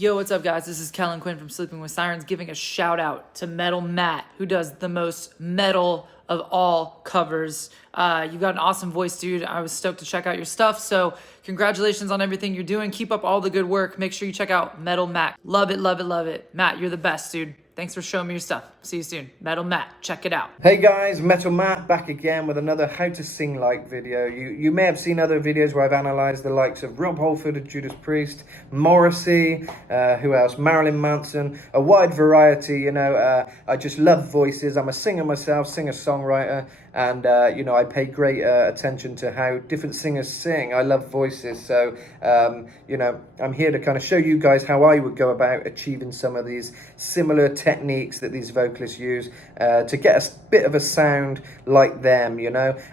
Yo, what's up, guys? This is Kellin Quinn from Sleeping with Sirens, giving a shout out to Metal Matt, who does the most metal of all covers. You got an awesome voice, dude. I was stoked to check out your stuff. So congratulations on everything you're doing. Keep up all the good work. Make sure you check out Metal Matt. Love it, love it, love it. Matt, you're the best, dude. Thanks for showing me your stuff. See you soon. Metal Matt, check it out. Hey guys, Metal Matt back again with another How to Sing Like video. You may have seen other videos where I've analysed the likes of Rob Halford and Judas Priest, Morrissey, who else? Marilyn Manson, a wide variety, I just love voices. I'm a singer myself, singer-songwriter, and I pay great attention to how different singers sing. I love voices, so I'm here to kind of show you guys how I would go about achieving some of these similar techniques that these vocalists use to get a bit of a sound like them.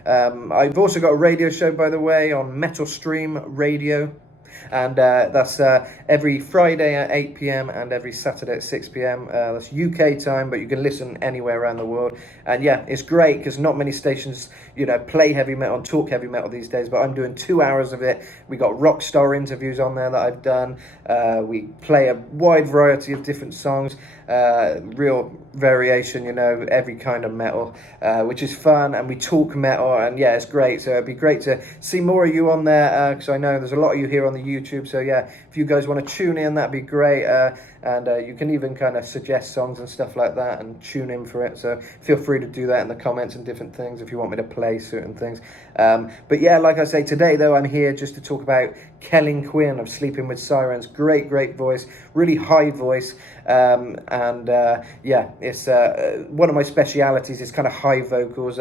I've also got a radio show, by the way, on Metal Stream Radio. And that's every Friday at 8 p.m. and every Saturday at 6 p.m. That's UK time, but you can listen anywhere around the world. And yeah, it's great because not many stations, play heavy metal and talk heavy metal these days, but I'm doing 2 hours of it. We got rock star interviews on there that I've done. We play a wide variety of different songs, real variation, every kind of metal, which is fun. And we talk metal, and yeah, it's great. So it'd be great to see more of you on there, because I know there's a lot of you here on the YouTube. So yeah, if you guys want to tune in, that'd be great. And you can even kind of suggest songs and stuff like that and tune in for it. So feel free to do that in the comments and different things if you want me to play certain things. But yeah, like I say, today though, I'm here just to talk about Kellin Quinn of Sleeping with Sirens. Great voice, really high voice. Yeah, it's one of my specialities is kind of high vocals.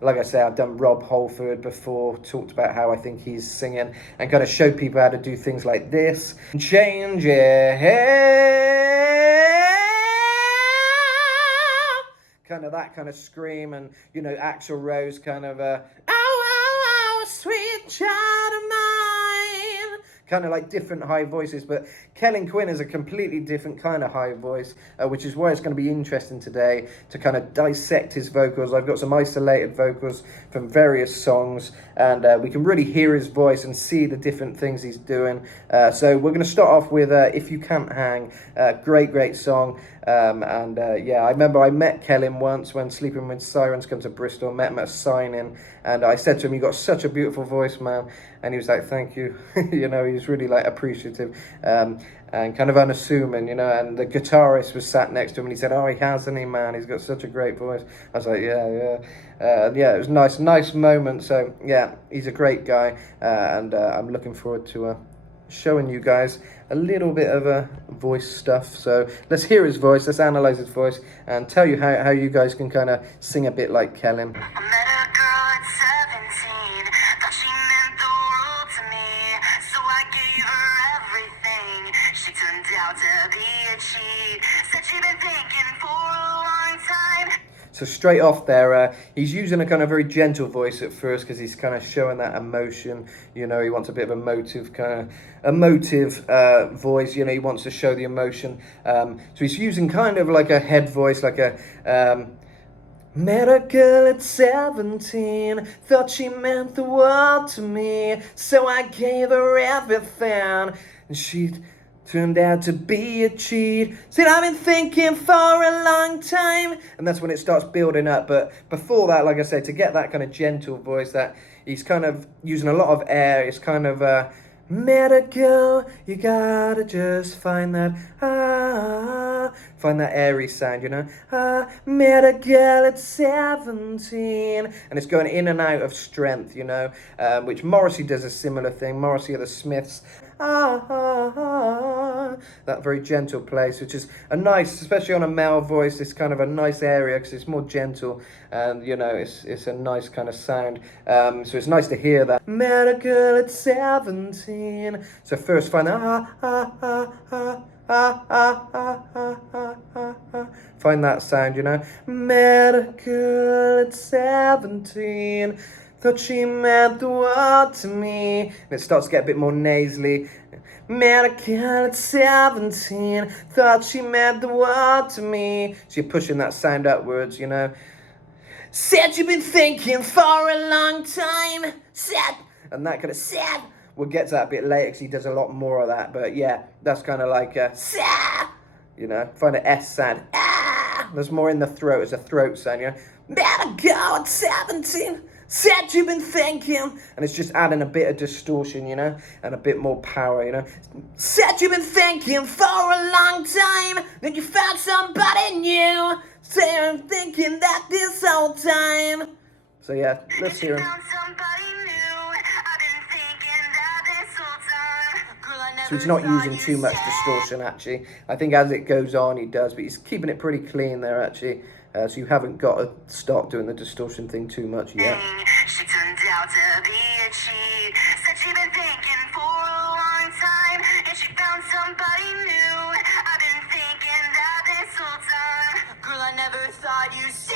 Like I say, I've done Rob Halford before, talked about how I think he's singing, and kind of show people how to do things like this. Change your hair. Kind of that kind of scream, and Axl Rose kind of oh, sweet child of mine, kind of like different high voices. But Kellin Quinn is a completely different kind of high voice, which is why it's going to be interesting today to kind of dissect his vocals. I've got some isolated vocals from various songs, and we can really hear his voice and see the different things he's doing. So we're going to start off with If You Can't Hang, great song. Yeah, I remember I met Kellin once when Sleeping with Sirens come to Bristol, met him at a sign-in, and I said to him, "You got such a beautiful voice, man." And he was like, "Thank you." He was really like appreciative, and kind of unassuming, and the guitarist was sat next to him, and he said, "Oh, he hasn't he, man? He's got such a great voice." I was like, yeah. Yeah, it was nice moment. So yeah, he's a great guy, and I'm looking forward to showing you guys a little bit of voice stuff. So let's hear his voice, let's analyze his voice, and tell you how you guys can kind of sing a bit like Kellin. I met a girl at 17, thought she meant the world to me, so I gave her everything. She turned out to be a cheat, said she'd been thinking for a long time. So straight off there, he's using a kind of very gentle voice at first because he's kind of showing that emotion. He wants a bit of emotive voice. He wants to show the emotion. So he's using kind of like a head voice, like a met a girl at 17, thought she meant the world to me, so I gave her everything, and she turned out to be a cheat. Said I've been thinking for a long time. And that's when it starts building up. But before that, like I said, to get that kind of gentle voice, that he's kind of using a lot of air. It's kind of met a girl, you gotta just find that airy sound, met a girl at 17, and it's going in and out of strength, which Morrissey does a similar thing. Morrissey of the Smiths, that very gentle place, which is a nice, especially on a male voice, it's kind of a nice area because it's more gentle, and it's a nice kind of sound. So it's nice to hear that. Met a girl at 17. So first find that find that sound, Met a girl at 17, thought she meant the world to me. And it starts to get a bit more nasally. Met a girl at 17, thought she meant the world to me. So you're pushing that sound upwards, Said you've been thinking for a long time. Said, and that kind of said, We'll get to that a bit later because he does a lot more of that. But yeah, that's kind of like you know, find an S sound. There's more in the throat. It's a throat sound, you know. Better go at 17. Said you've been thinking. And it's just adding a bit of distortion, you know, and a bit more power, you know. Said you've been thinking for a long time. Then you found somebody new. Say I'm thinking that this whole time. So yeah, let's hear him. So he's not using too much distortion, actually. I think as it goes on, he does, but he's keeping it pretty clean there, actually. So you haven't got to stop doing the distortion thing too much yet. She turned out to be a cheat. Said she'd been thinking for a long time, and she found somebody new. I've been thinking that this whole time. Girl, I never thought you'd say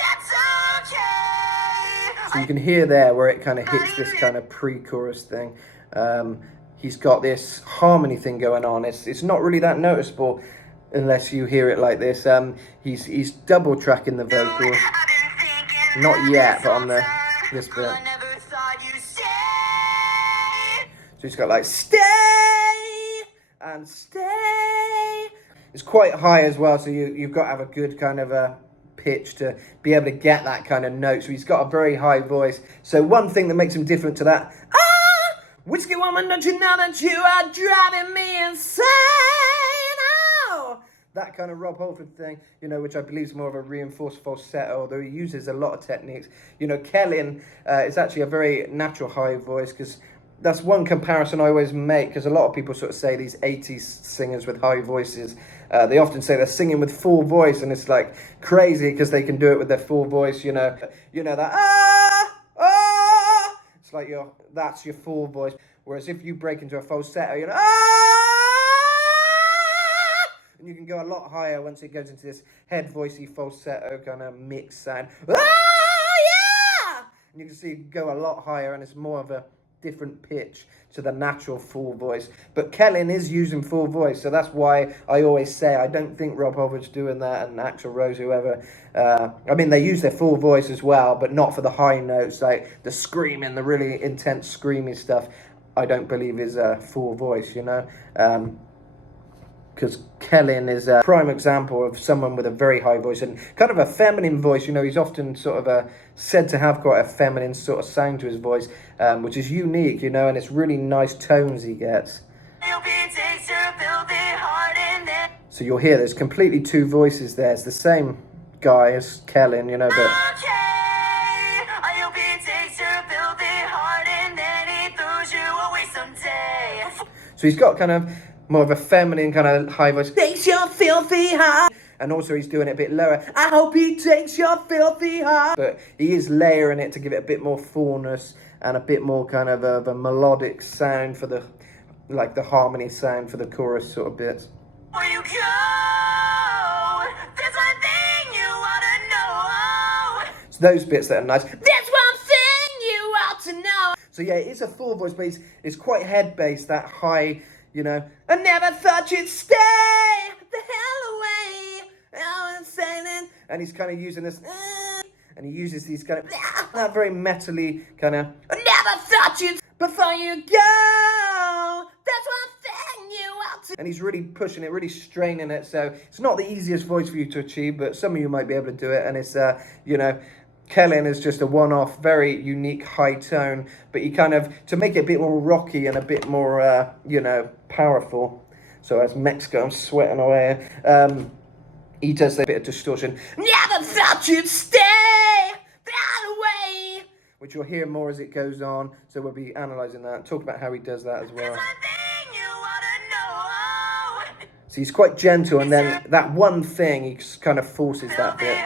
that's okay. So you can hear there where it kind of hits this kind of pre-chorus thing. He's got this harmony thing going on. It's not really that noticeable unless you hear it like this. He's double tracking the vocals. Not yet, but on this bit. So he's got like stay and stay. It's quite high as well, so you've got to have a good kind of a pitch to be able to get that kind of note. So he's got a very high voice. So one thing that makes him different to that, whiskey woman, don't you know that you are driving me insane? Oh! That kind of Rob Halford thing, you know, which I believe is more of a reinforced falsetto, although he uses a lot of techniques. You know, Kellin is actually a very natural high voice, because that's one comparison I always make, because a lot of people sort of say these 80s singers with high voices, they often say they're singing with full voice, and it's like crazy because they can do it with their full voice, you know that it's like that's your full voice. Whereas if you break into a falsetto, you know, and you can go a lot higher once it goes into this head voicey falsetto kind of mix sound. Yeah! And you can see it go a lot higher, and it's more of a different pitch to the natural full voice. But Kellin is using full voice, so that's why I always say I don't think Rob Halford's doing that, and Axl Rose, whoever. I mean, they use their full voice as well, but not for the high notes, like the screaming, the really intense screamy stuff. I don't believe is a full voice, you know. Because Kellin is a prime example of someone with a very high voice and kind of a feminine voice. You know, he's often sort of said to have quite a feminine sort of sound to his voice, which is unique, you know, and it's really nice tones he gets. So you'll hear there's completely two voices there. It's the same guy as Kellin, you know, but... So he's got kind of more of a feminine kind of high voice. Takes your filthy heart. And also he's doing it a bit lower. I hope he takes your filthy heart. But he is layering it to give it a bit more fullness and a bit more kind of a melodic sound for the, like the harmony sound for the chorus sort of bits. Where you go, there's one thing you ought to know. So those bits that are nice. There's one thing you ought to know. So yeah, it's a full voice, but it's quite head-based, that high, you know. I never thought you'd stay the hell away. I was saying, and he's kind of using this, and he uses these kind of, that very metally kind of, I never thought you'd, before you go, that's one thing you ought to. And he's really pushing it, really straining it, so it's not the easiest voice for you to achieve, but some of you might be able to do it, and it's, you know, Kellin is just a one-off, very unique high tone, but he kind of, to make it a bit more rocky and a bit more, you know, powerful. So as Mexico, I'm sweating away. He does a bit of distortion. Never thought you'd stay that way. Which you'll hear more as it goes on. So we'll be analysing that, talk about how he does that as well. So he's quite gentle, and then that one thing, he kind of forces that bit.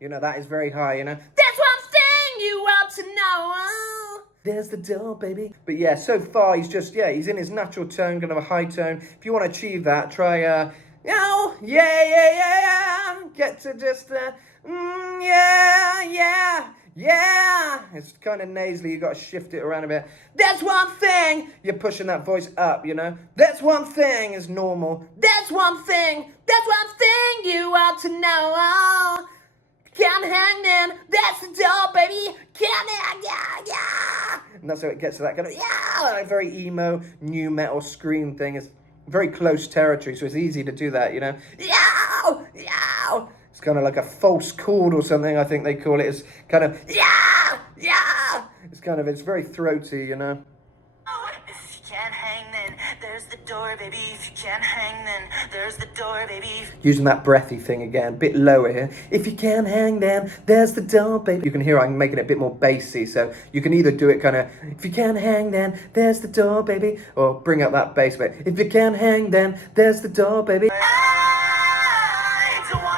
You know, that is very high, you know. There's one thing you want to know. There's the door, baby. But yeah, so far he's just, yeah, he's in his natural tone, kind of a high tone. If you want to achieve that, try Oh, yeah. Get to just, yeah. It's kind of nasally. You got to shift it around a bit. That's one thing. You're pushing that voice up, you know. That's one thing is normal. That's one thing. That's one thing you ought to know. Can't hang then. That's the door, baby. Can't hang, yeah. And that's how it gets to that kind of, like very emo, new metal scream thing. It's very close territory, so it's easy to do that, you know. Yeah. It's kind of like a false chord or something, I think they call it. It's kind of, yeah. It's very throaty, you know. If you can't hang, then there's the door, baby. If you can't hang, then there's the door, baby. Using that breathy thing again, a bit lower here. If you can't hang, then there's the door, baby. You can hear I'm making it a bit more bassy, so you can either do it kind of, if you can't hang, then there's the door, baby, or bring up that bass bit. If you can't hang, then there's the door, baby.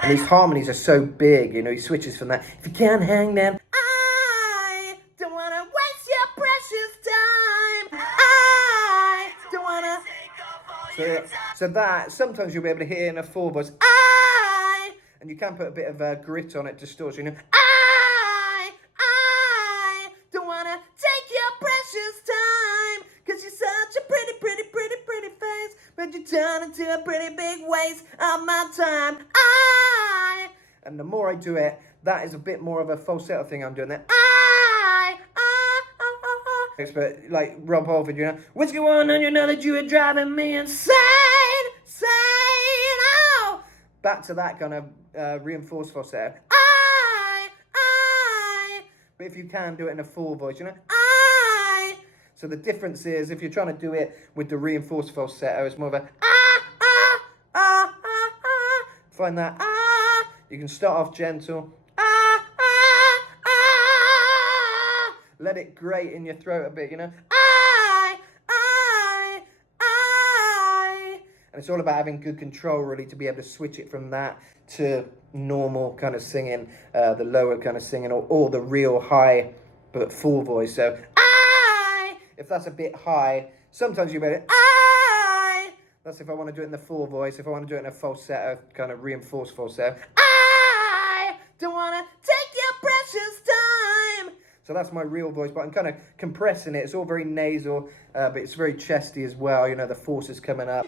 And these harmonies are so big, you know, he switches from that. If you can't hang, then I don't want to waste your precious time. I don't want to. So that, sometimes you'll be able to hear in a full voice. And you can put a bit of grit on it, distortion. You know, I don't want to take your precious time. Because you're such a pretty face. But you turn into a pretty big waste of my time. And the more I do it, that is a bit more of a falsetto thing I'm doing there. But like Rob Halford, you know, what's going on? And you know that you are driving me insane. Oh! Back to that kind of reinforced falsetto. But if you can do it in a full voice, you know, So the difference is, if you're trying to do it with the reinforced falsetto, it's more of a Find that You can start off gentle. Let it grate in your throat a bit, you know. And it's all about having good control, really, to be able to switch it from that to normal kind of singing, the lower kind of singing, or the real high but full voice. So, if that's a bit high, sometimes you better. That's if I want to do it in the full voice. If I want to do it in a falsetto, kind of reinforced falsetto. I don't want to take your precious time. So that's my real voice, but I'm kind of compressing it. It's all very nasal, but it's very chesty as well. You know, the force is coming up.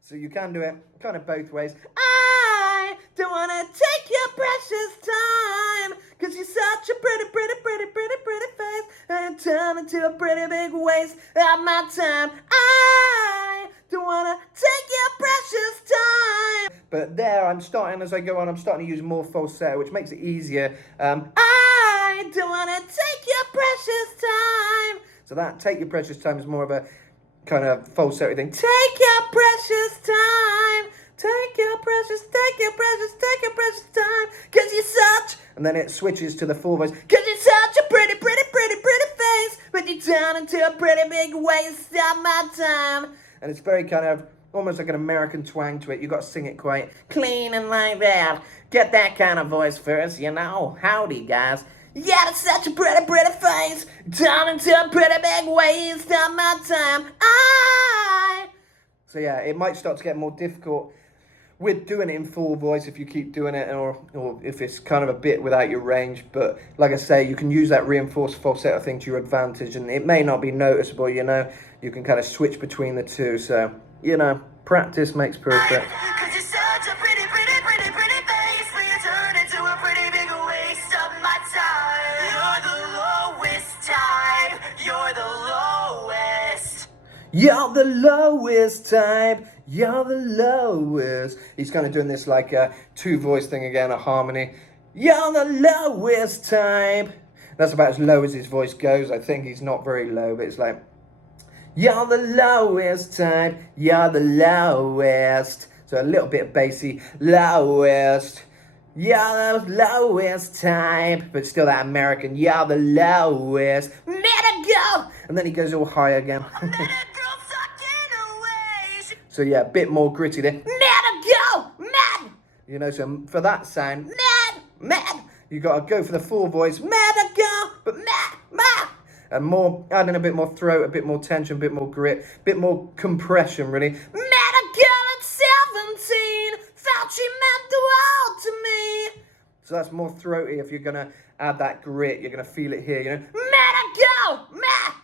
So you can do it kind of both ways. I don't want to take your precious time, because you're such a pretty face, and turn into a pretty big waste of my time. I don't want to take your precious time. But there, I'm starting, as I go on, I'm starting to use more falsetto, which makes it easier. I don't want to take your precious time. So that, take your precious time, is more of a kind of falsetto thing. Take your precious time. Take your precious time. Cause you're such, and then it switches to the full voice. Cause you're such a pretty face, but you turn into a pretty big waste of my time. And it's very kind of, almost like an American twang to it. You got to sing it quite clean and like that. Get that kind of voice first, you know. Howdy, guys. Yeah, it's such a pretty face. Turn into a pretty big waste of my time. So yeah, it might start to get more difficult with doing it in full voice if you keep doing it, or if it's kind of a bit without your range. But like I say, you can use that reinforced falsetto thing to your advantage, and it may not be noticeable, you know. You can kind of switch between the two. So, you know, practice makes perfect. Cause you're such a pretty face, will you turn into a pretty big waste of my time? You're the lowest type, you're the lowest. You're the lowest type, you're the lowest. He's kind of doing this like a two-voice thing again, a harmony. You're the lowest type. That's about as low as his voice goes. I think he's not very low, but it's like, you're the lowest type, you're the lowest. So a little bit of bassy, lowest. You're the lowest type, but still that American, you're the lowest. Let it go! And then he goes all high again. So yeah, a bit more gritty there. Let it go! Mad! You know, so for that sound, mad! You got to go for the full voice, let it go, but mad! And more, adding a bit more throat, a bit more tension, a bit more grit, a bit more compression, really. Let it go and say So that's more throaty. If you're going to add that grit, you're going to feel it here, you know. Medical!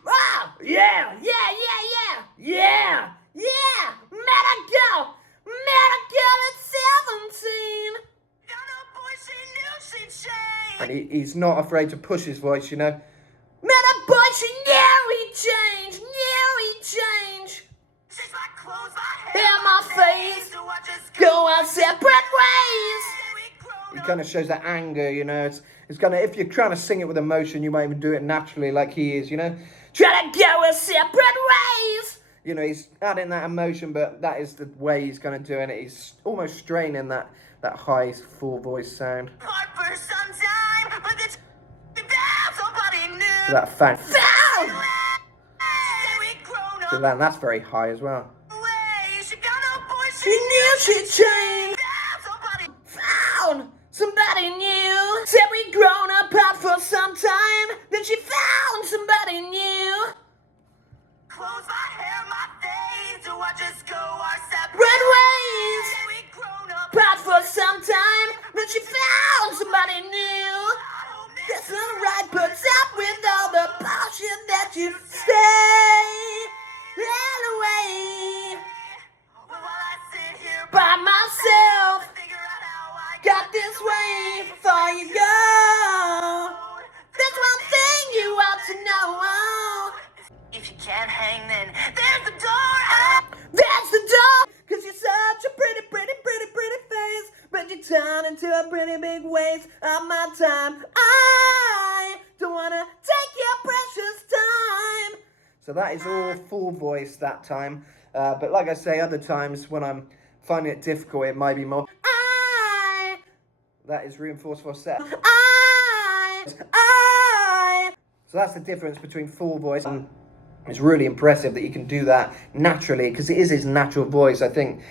Oh, yeah, yeah, yeah, yeah, yeah, yeah, medical! Medical at 17! And he's not afraid to push his voice, you know. Met a boy, she knew he'd change, She's like clothes, my hair, my face, go our separate ways. He kind of shows that anger, you know. It's kind of, if you're trying to sing it with emotion, you might even do it naturally like he is, you know. Trying to go our separate ways. You know, he's adding that emotion, but that is the way he's kind of doing it. He's almost straining that high full voice sound. So that fan. So that's very high as well. She knew she'd change. Found somebody new. Said we'd grown apart for some time. Then she found somebody new. Close my hair, my face. Do I just go our separate ways? Apart for some time. Then she found somebody new. That's not right. Puts up with all the bullshit that you say. Away. By myself. Got this way before you go. There's one thing you ought to know. If you can't hang, then there's the door. There's the door. Cause you're such a pretty face. But you turn into a pretty big waste of my time. I don't wanna take your precious time. So that is all full voice that time. But like I say, other times when I'm finding it difficult, it might be more. That is reinforced falsetto. So that's the difference between full voice. It's really impressive that you can do that naturally, because it is his natural voice. I think,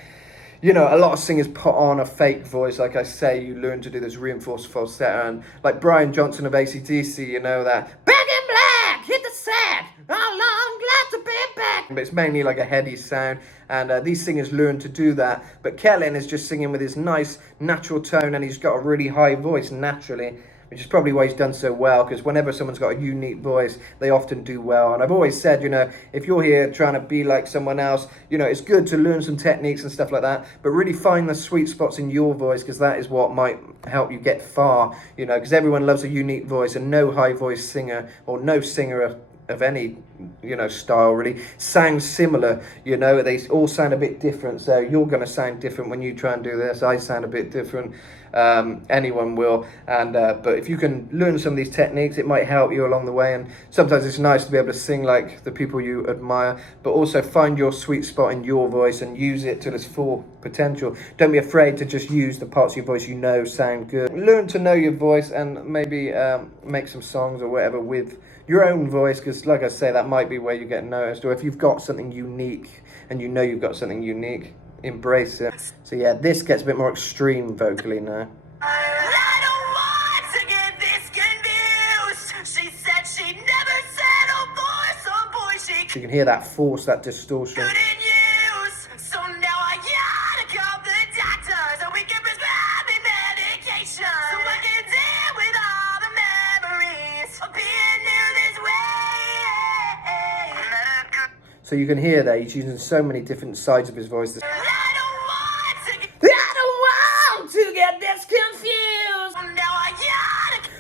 you know, a lot of singers put on a fake voice. Like I say, you learn to do this reinforced falsetto. And like Brian Johnson of AC/DC, you know that. Back in black, hit the sack. Oh, I'm glad to be back. But it's mainly like a heady sound. And these singers learn to do that. But Kellin is just singing with his nice natural tone. And he's got a really high voice naturally, which is probably why he's done so well, because whenever someone's got a unique voice, they often do well. And I've always said, you know, if you're here trying to be like someone else, you know, it's good to learn some techniques and stuff like that, but really find the sweet spots in your voice, because that is what might help you get far, you know, because everyone loves a unique voice, and no high voice singer, or no singer of any, you know, style really sounds similar. You know, they all sound a bit different. So you're going to sound different when you try and do this. I sound a bit different. Anyone will. And but if you can learn some of these techniques, it might help you along the way. And sometimes it's nice to be able to sing like the people you admire, but also find your sweet spot in your voice and use it to its full potential. Don't be afraid to just use the parts of your voice you know sound good. Learn to know your voice, and maybe make some songs or whatever with your own voice, because like I say, that might be where you get noticed. Or if you've got something unique and you know you've got something unique, embrace it. So yeah, this gets a bit more extreme vocally now. I don't want to get this confused. She said she'd never settle for some boy she So you can hear that force, that distortion. couldn't use. So now I gotta call the doctor so we can prescribe me medication, so I can deal with all the memories of being new this way. So you can hear that he's using so many different sides of his voice. I don't want to get this confused.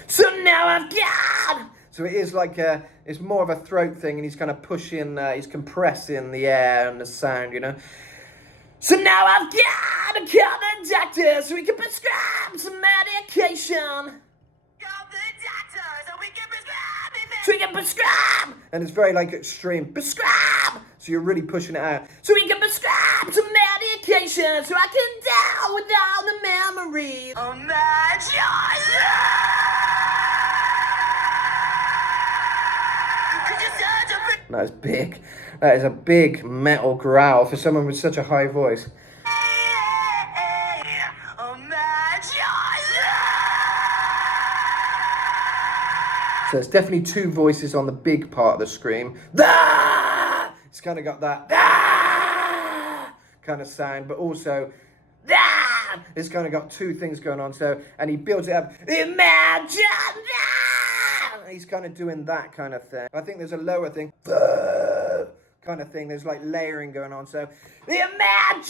So now I've got. So it is like it's more of a throat thing, and he's kind of pushing, he's compressing the air and the sound, you know. So now I've got to call the doctor so we can prescribe some medication. So we can prescribe, and it's very like extreme. Prescribe. So you're really pushing it out. So we can prescribe some medication so I can deal with all the memories. Oh my God. That is big. That is a big metal growl for someone with such a high voice. Oh my God. So there's definitely two voices on the big part of the scream. Ah! It's kind of got that ah! kind of sound, but also ah! It's kind of got two things going on. So, and he builds it up. Imagine that. He's kind of doing that kind of thing. I think there's a lower thing. Kind of thing. There's like layering going on. So, imagine that.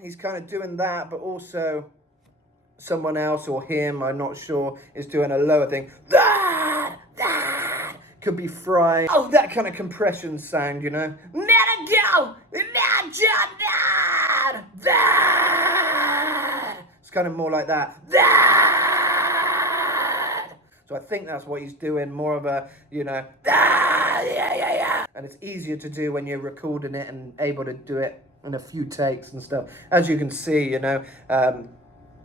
He's kind of doing that, but also someone else or him, I'm not sure, is doing a lower thing. That could be Fry. Oh, that kind of compression sound, you know. Let it go. Imagine that. It's kind of more like that. That. So I think that's what he's doing. More of a, you know, yeah. And it's easier to do when you're recording it and able to do it in a few takes and stuff. As you can see, you know,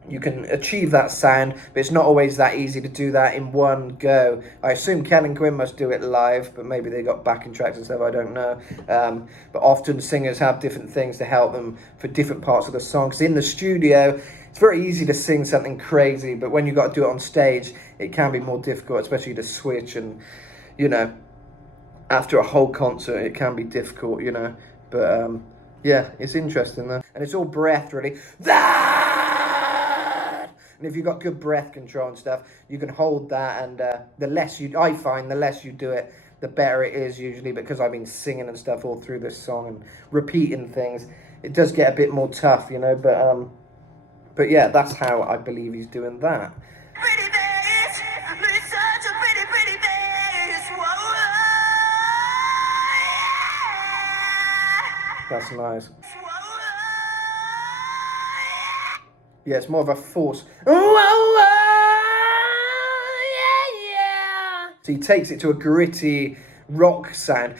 you can achieve that sound, but it's not always that easy to do that in one go. I assume Kellin and Quinn must do it live, but maybe they got backing tracks and stuff, I don't know. But often singers have different things to help them for different parts of the song. Because in the studio, it's very easy to sing something crazy, but when you got to do it on stage, it can be more difficult, especially to switch. And, you know, after a whole concert, it can be difficult, you know. But, yeah, it's interesting, though. And it's all breath, really. And if you've got good breath control and stuff, you can hold that, and the less you do it, the better it is usually, because I've been singing and stuff all through this song and repeating things. It does get a bit more tough, you know, but yeah, that's how I believe he's doing that. Pretty face, you're such a pretty face. Whoa, That's nice. whoa. Yeah, it's more of a force. So he takes it to a gritty rock sound.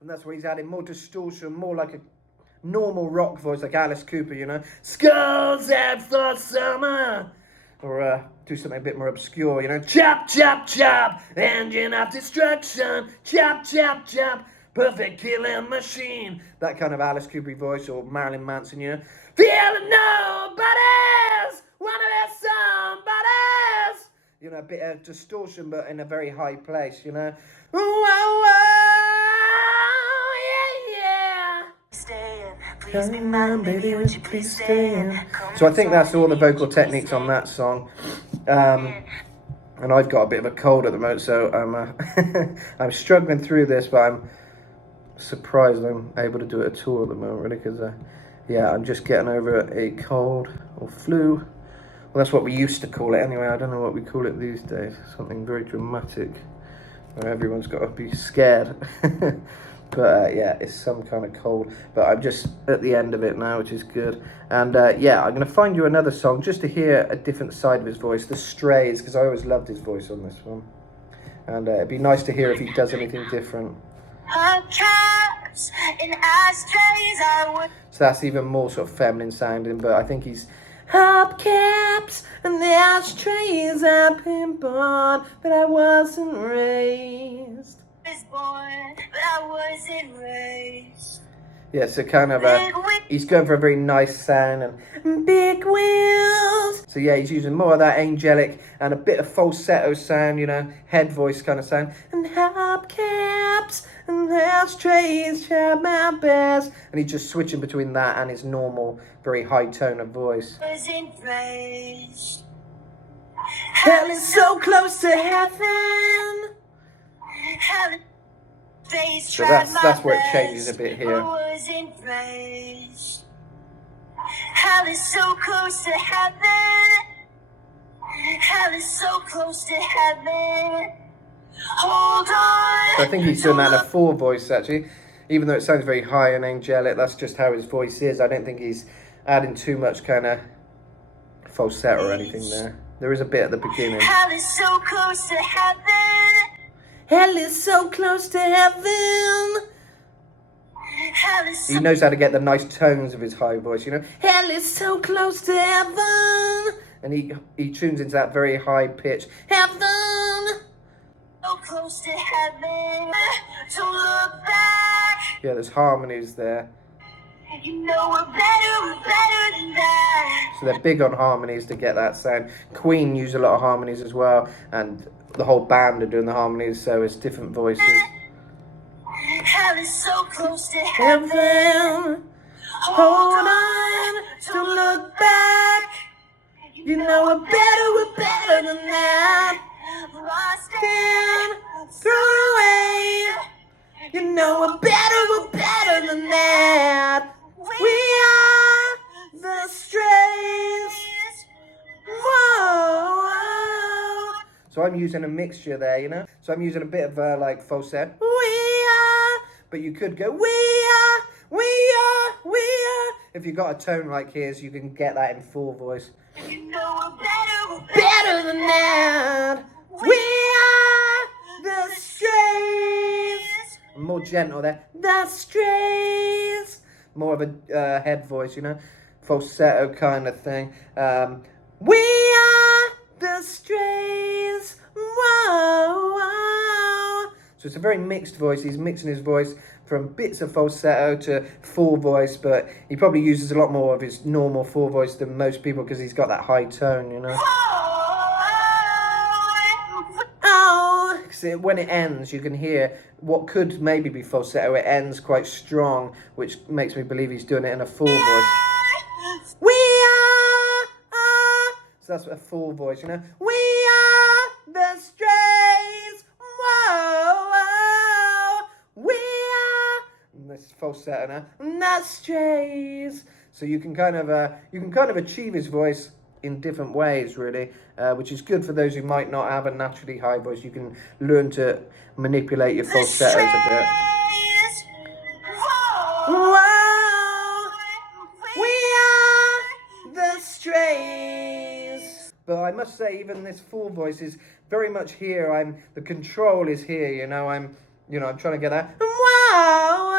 And that's where he's adding more distortion, more like a normal rock voice, like Alice Cooper, you know. Skulls out for summer. Or do something a bit more obscure, you know. Chop, chop, chop, engine of destruction. Chop, chop, chop, perfect killing machine. That kind of Alice Cooper voice, or Marilyn Manson, you know. Feeling nobody's, wanna be somebody's. You know, a bit of distortion, but in a very high place, you know. Please be mine, baby, would you please stay in? So I think that's all the vocal techniques on that song. And I've got a bit of a cold at the moment, so I'm struggling through this, but I'm surprised I'm able to do it at all at the moment, really, because yeah, I'm just getting over a cold or flu. Well, that's what we used to call it anyway. I don't know what we call it these days. Something very dramatic, where everyone's got to be scared. But yeah, it's some kind of cold. But I'm just at the end of it now, which is good. And yeah, I'm going to find you another song just to hear a different side of his voice, The Strays, because I always loved his voice on this one. And it'd be nice to hear if he does anything different. So that's even more sort of feminine sounding, but I think he's hubcaps and the ashtrays I've been born, but I wasn't raised. Born, but I wasn't raised. Yeah, so kind of he's going for a very nice sound and big wheels. So yeah, he's using more of that angelic and a bit of falsetto sound, you know, head voice kind of sound. And hubcaps and ashtrays, try my best. And he's just switching between that and his normal, very high tone of voice. Wasn't raised. Hell is so close to heaven. So that's where it changes a bit here. Hell is so close to heaven. Hell is so close to heaven. Hold on. So I think he's doing that in a full voice, actually. Even though it sounds very high and angelic, that's just how his voice is. I don't think he's adding too much kind of falsetto or anything there. There is a bit at the beginning. Hell is so close to heaven. Hell is so close to heaven. Hell is so He knows how to get the nice tones of his high voice, you know. Hell is so close to heaven. And he tunes into that very high pitch. Heaven. so close to heaven. Don't look back. Yeah, there's harmonies there. You know we're better than that. So they're big on harmonies to get that sound. Queen use a lot of harmonies as well, and the whole band are doing the harmonies, so it's different voices. Hell is so close to Heaven, hold on, don't look back. You know we're better than that. Lost Can't throw away. You know we're better than that. We are the Strays. Whoa. So I'm using a mixture there, you know. So I'm using a bit of like falsetto. We are, but you could go we are. If you got a tone like his, you can get that in full voice. You know we're Better than that. We are the Strays. More gentle there. The Strays. More of a head voice, you know, falsetto kind of thing. We are the Strays. Whoa, whoa. So it's a very mixed voice. He's mixing his voice from bits of falsetto to full voice, but he probably uses a lot more of his normal full voice than most people because he's got that high tone, you know. Oh, 'cause when it ends, you can hear what could maybe be falsetto. It ends quite strong, which makes me believe he's doing it in a full voice. We are, so that's a full voice, you know. We are the Strays. Whoa, whoa. We are. And this is falsetto now. The Strays. So you can kind of achieve his voice in different ways, really, which is good for those who might not have a naturally high voice. You can learn to manipulate your falsettos a bit. Whoa, we are the Strays. But I must say, even this full voice is very much here. The control is here. You know, I'm trying to get that. Whoa,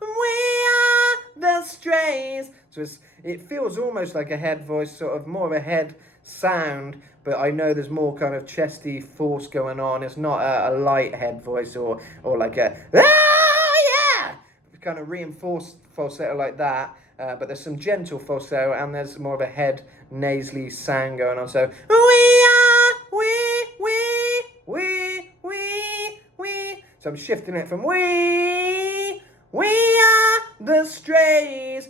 we are the Strays. So it feels almost like a head voice, sort of more of a head sound, but I know there's more kind of chesty force going on. It's not a light head voice or like a yeah, kind of reinforced falsetto like that. But there's some gentle falsetto and there's more of a head nasally sound going on. So we. So I'm shifting it from we are the Strays.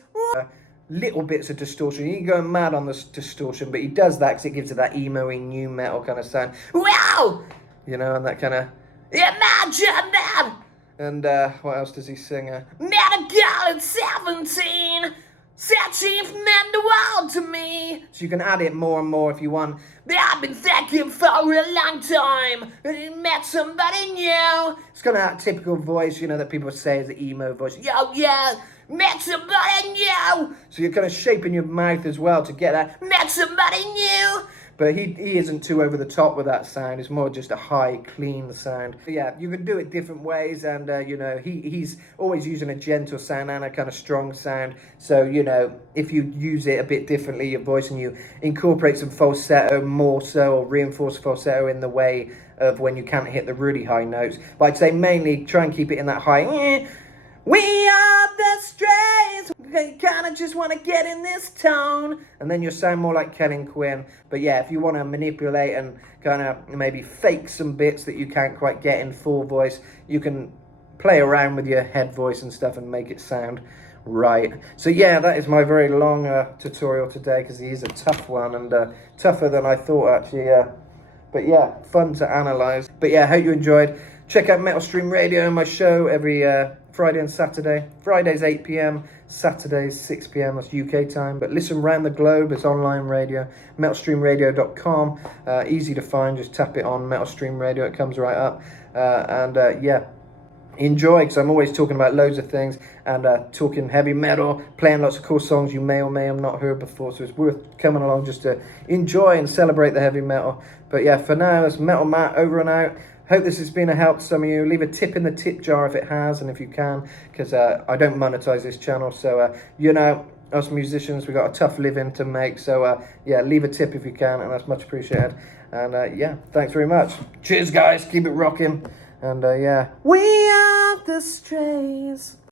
Little bits of distortion. He ain't going mad on the distortion, but he does that because it gives it that emo-y new metal kind of sound. Wow! You know, and that kind of imagine that. And what else does he sing? Met a girl at 17, said she meant the world to me. So you can add it more and more if you want. But I've been thinking for a long time. Met somebody new. It's kind of that typical voice, you know, that people say is the emo voice. Yo, yeah. Met somebody new. So you're kind of shaping your mouth as well to get that. Met somebody new. But he isn't too over the top with that sound. It's more just a high, clean sound. But yeah, you can do it different ways. And, you know, he's always using a gentle sound and a kind of strong sound. So, you know, if you use it a bit differently, your voice, and you incorporate some falsetto more so, or reinforce falsetto in the way of when you can't hit the really high notes. But I'd say mainly try and keep it in that high. We are the Strays. You kind of just want to get in this tone. And then you'll sound more like Kellin Quinn. But yeah, if you want to manipulate and kind of maybe fake some bits that you can't quite get in full voice, you can play around with your head voice and stuff and make it sound right. So yeah, that is my very long tutorial today, because he is a tough one, and tougher than I thought, actually. But yeah, fun to analyze. But yeah, I hope you enjoyed. Check out Metal Stream Radio, my show, every Friday and Saturday. Fridays 8 p.m, Saturdays 6 p.m, that's UK time. But listen around the globe, it's online radio. metalstreamradio.com, easy to find, just tap it on Metal Stream Radio, it comes right up. Yeah, enjoy, because I'm always talking about loads of things, and talking heavy metal, playing lots of cool songs you may or may have not heard before, so it's worth coming along just to enjoy and celebrate the heavy metal. But yeah, for now, it's Metal Matt, over and out. Hope this has been a help to some of you. Leave a tip in the tip jar if it has, and if you can, because I don't monetize this channel, so you know, us musicians, we got a tough living to make, so yeah, leave a tip if you can, and that's much appreciated. And yeah, thanks very much. Cheers, guys, keep it rocking. And yeah, we are the Strays.